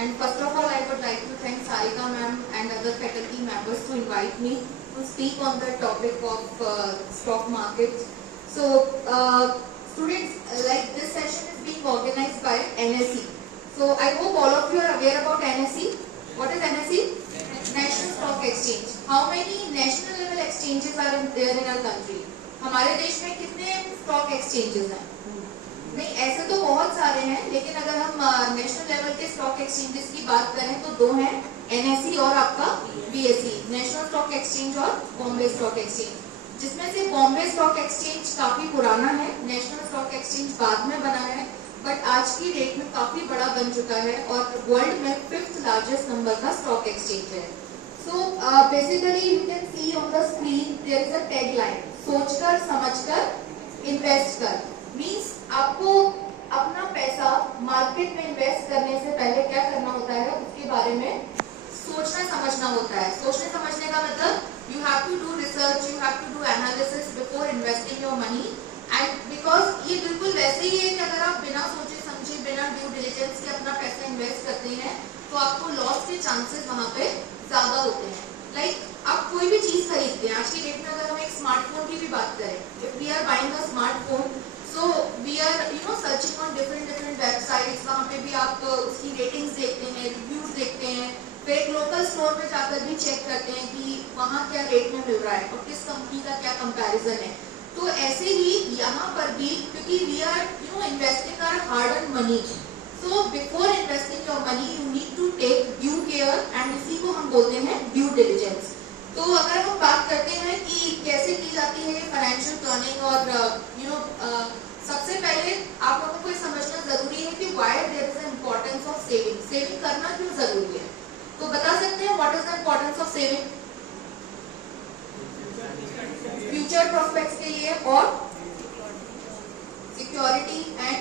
And first of all, I would like to thank Sarika ma'am and other faculty members to invite me to speak on the topic of stock market. So, students, like this session is being organized by NSE. So, I hope all of you are aware about NSE. What is NSE? National Stock Exchange. How many national level exchanges are there in our country? हमारे देश में कितने stock exchanges हैं? नहीं, ऐसे तो बहुत सारे हैं, लेकिन अगर हम नेशनल लेवल के स्टॉक एक्सचेंजेस की बात करें तो दो हैं, एनएसई और आपका बीएसई, नेशनल स्टॉक एक्सचेंज और बॉम्बे स्टॉक एक्सचेंज। जिसमें से बॉम्बे स्टॉक एक्सचेंज काफी पुराना है, नेशनल स्टॉक एक्सचेंज बाद में बना है, बट आज की डेट में काफी बड़ा बन चुका है और वर्ल्ड में 5th लार्जेस्ट नंबर का स्टॉक एक्सचेंज है। So basically you can see on the screen there is a tagline, सोचकर समझकर इन्वेस्ट कर। मीन्स आपको अपना पैसा मार्केट में इन्वेस्ट करने से पहले क्या करना होता है, उसके बारे में सोचना समझना होता है। सोचने समझने का मतलब you have to do research, you have to do analysis before investing your money. And because ये बिल्कुल वैसे ही है कि अगर आप बिना सोचे समझे, बिना ड्यू डिलिजेंस के अपना पैसा इन्वेस्ट करते हैं तो आपको लॉस के चांसेस वहाँ पे ज्यादा होते हैं। लाइक आप कोई भी चीज खरीदते हैं, आज की डेट में अगर हम एक स्मार्टफोन की भी बात करें, if we are buying a smartphone, so we are searching on different websites, वहाँ पे भी आप उसकी रेटिंग्स देखते हैं, रिव्यूज देखते हैं, फिर एक लोकल स्टोर पे जाकर भी चेक करते हैं कि वहाँ क्या रेट में मिल रहा है और किस कंपनी का क्या कंपैरिजन है। तो ऐसे ही यहाँ पर भी, क्योंकि we are investing our hard earn money, so before investing your money you need to take due care, and इसी को हम बोलते हैं ड्यू डिलिजेंस। तो अगर हम बात करते हैं कि कैसे की जाती है फाइनेंशियल प्लानिंग, और सबसे पहले आप लोगों को ये समझना जरूरी है कि why there is an importance of saving. Saving करना क्यों जरूरी है, तो बता सकते हैं what is the importance of saving? Future prospects के लिए और सिक्योरिटी एंड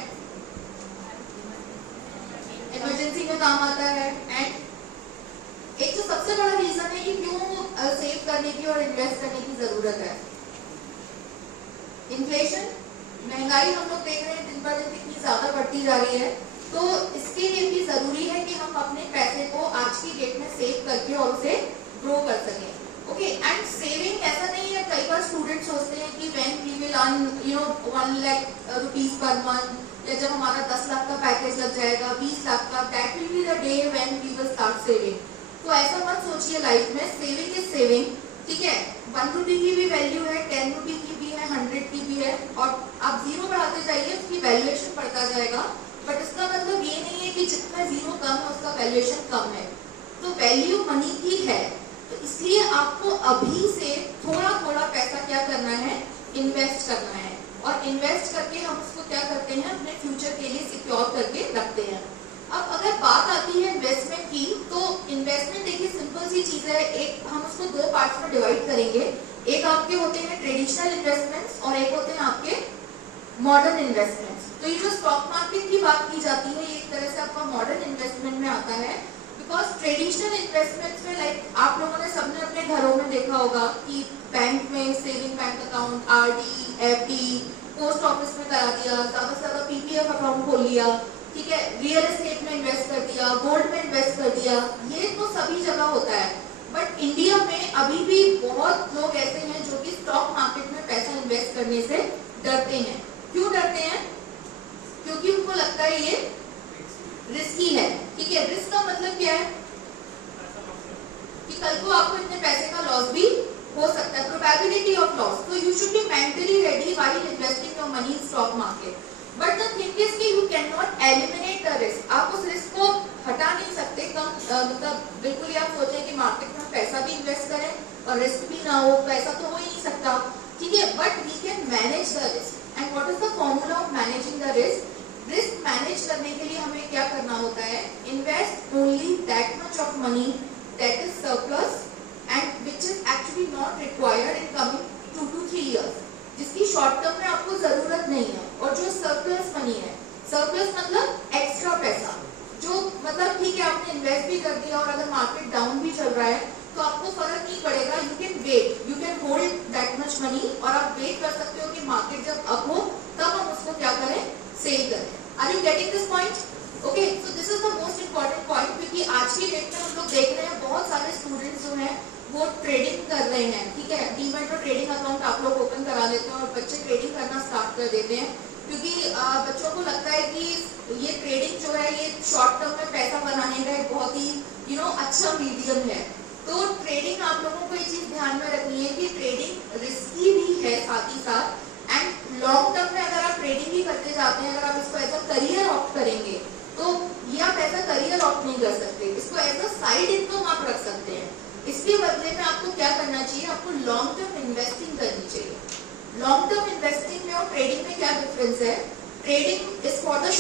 इमरजेंसी में काम आता है। एंड एक जो सबसे बड़ा रीजन है कि क्यों सेव करने की और इन्वेस्ट करने की जरूरत है, इन्फ्लेशन, महंगाई हम लोग देख रहे हैं दिन पर दिन कितनी ज्यादा बढ़ती जा रही है, तो इसके लिए भी जरूरी है कि हम अपने पैसे को आज की डेट में सेव करके और उसे ग्रो कर सकें। ओके, एंड सेविंग ऐसा नहीं है, कई बार स्टूडेंट सोचते हैं कि when we will earn 1 lakh rupees per month, या जब हमारा 10 लाख का पैकेज लग जाएगा, 20 लाख का, that will be the day when we will start saving. तो ऐसा मत सोचिए लाइफ में, सेविंग इज सेविंग, ठीक है। 1 रुपी की भी वैल्यू है, 10 रुपी की भी है, 100 की भी है, और आप जीरो बढ़ाते जाइए, उसकी वैल्यूएशन बढ़ता जाएगा, बट इसका मतलब ये नहीं है कि जितना जीरो कम है उसका वैल्यूएशन कम है। तो वैल्यू मनी की है, तो इसलिए आपको अभी से थोड़ा थोड़ा पैसा क्या करना है, इन्वेस्ट करना है, और इन्वेस्ट करके हम उसको क्या करते हैं, अपने फ्यूचर के लिए सिक्योर करके रखते हैं। अब अगर बात आती है इन्वेस्टमेंट की, तो इन्वेस्टमेंट देखिए सिंपल सी चीज है, एक हम उसको 2 पार्ट्स में डिवाइड करेंगे। एक आपके होते हैं ट्रेडिशनल इन्वेस्टमेंट्स और एक होते हैं आपके मॉडर्न इन्वेस्टमेंट्स। तो ये जो स्टॉक मार्केट की बात की जाती है, ये एक तरह से आपका मॉडर्न इन्वेस्टमेंट में आता है, बिकॉज ट्रेडिशनल इन्वेस्टमेंट्स में लाइक आप लोगों ने सबने अपने घरों में देखा होगा कि बैंक में saving bank account, RD, FD, post office में करा दिया, ज्यादा से ज्यादा पीपीएफ अकाउंट खोल लिया, ठीक है, रियल एस्टेट में इन्वेस्ट कर दिया, गोल्ड में इन्वेस्ट कर दिया, ये तो सभी जगह होता है। बट इंडिया में अभी भी बहुत लोग ऐसे हैं जो कि स्टॉक मार्केट में पैसा इन्वेस्ट करने से डरते हैं। क्यों डरते हैं? क्योंकि उनको लगता है ये रिस्की है, ठीक है। रिस्क का मतलब क्या है कि कल को आपको इतने पैसे का लॉस भी हो सकता है, प्रोबेबिलिटी ऑफ लॉस। तो you should be mentally ready while investing your money in stock market. But the thing is कि you can not eliminate the risk. आप उस रिस्क को हटा नहीं सकते, कम मतलब बिल्कुल ही आप सोचें कि मार्केट में पैसा भी इन्वेस्ट करें और रिस्क भी ना हो, पैसा तो हो ही नहीं सकता, ठीक है। But we can manage the risk. And what is the formula of managing the risk? Risk manage करने के लिए हमें क्या करना होता है, invest only that much of money that is surplus and which is actually not required in coming 2 to 3 years, जिसकी short term में आपको जरूरत नहीं है। और जो सरप्लस मनी है, सरप्लस मतलब एक्स्ट्रा पैसा, जो मतलब ठीक है आपने इन्वेस्ट भी कर दिया और अगर मार्केट डाउन भी चल रहा है तो आपको फर्क नहीं पड़ेगा, you can wait, you can hold that much money, और आप वेट कर सकते हो कि मार्केट जब अप हो तब हम उसको क्या करें, सेल करें। Are you getting this point? Okay, so this is the most important point, क्योंकि आज की डेट में हम लोग देख रहे हैं बहुत सारे स्टूडेंट्स जो हैं वो ट्रेडिंग कर रहे हैं, ठीक है। डीमैट और ट्रेडिंग अकाउंट आप लोग ओपन करा लेते हैं और बच्चे ट्रेडिंग करना स्टार्ट कर देते हैं, क्योंकि बच्चों को लगता है कि ये ट्रेडिंग जो है ये शॉर्ट टर्म में पैसा बनाने का एक बहुत ही अच्छा मीडियम है। तो ट्रेडिंग आप लोगों को ये चीज ध्यान में रखनी है कि ट्रेडिंग रिस्की भी है साथ ही साथ, एंड लॉन्ग टर्म में अगर आप ट्रेडिंग ही करते जाते हैं, अगर आप इसको एज अ करियर ऑप्ट करेंगे तो ये आप एज अ करियर ऑप्ट नहीं कर सकते, इसको एज अ साइड इनकम आप रख सकते हैं। इसके बदले में आपको क्या करना चाहिए, आपको लॉन्ग टर्म इन्वेस्टिंग करनी चाहिए। लॉन्ग टर्म इन्वेस्टिंग में और ट्रेडिंग में क्या डिफरेंस है, ट्रेडिंग इज फॉर द